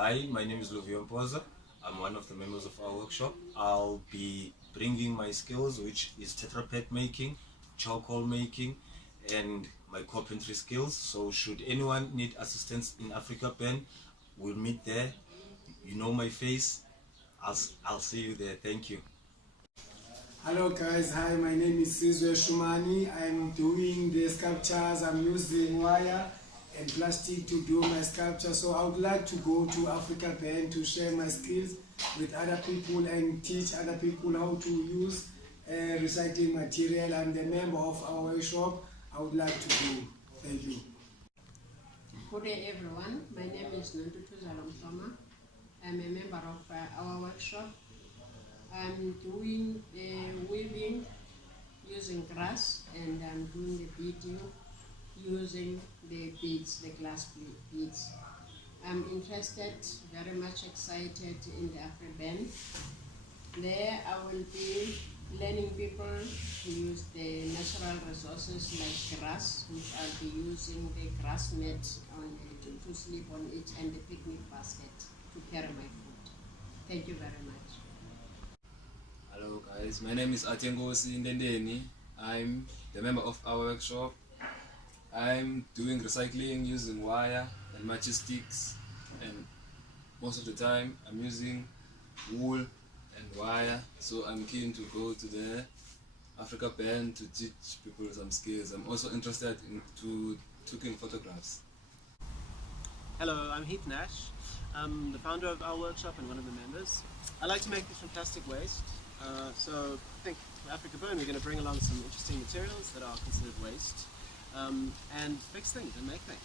Hi, my name is Lovio Mpoza. I'm one of the members of our workshop. I'll be bringing my skills, which is Tetra Pak making, charcoal making, and my carpentry skills. So should anyone need assistance in Afrika Burn, we'll meet there. You know my face. I'll see you there. Thank you. Hello guys, hi, my name is Sizwe Shumani. I'm doing the sculptures. I'm using wire and plastic to do my sculpture. So I would like to go to Afrika Burn to share my skills with other people and teach other people how to use recycling material. I'm the member of our workshop. I would like to go. Thank you. Good day everyone, my name is Nantutu Zalomsoma. I'm a member of our workshop. I'm doing weaving using grass, and I'm doing the beading using the beads, the glass beads. I'm interested, very much excited in the AfrikaBurn. There I will be learning people to use the natural resources like grass, which I'll be using the grass mat to sleep on it, and the picnic basket to carry my food. Thank you very much. Hello guys, my name is Atengosi Ndendeni. I'm the member of our workshop. I'm doing recycling using wire and match sticks, and most of the time I'm using wool and wire. So I'm keen to go to the Afrika Burn to teach people some skills. I'm also interested in taking photographs. Hello, I'm Heath Nash. I'm the founder of our workshop and one of the members. I like to make things from plastic waste. So I think for Afrika Burn we're going to bring along some interesting materials that are considered waste and fix things and make things.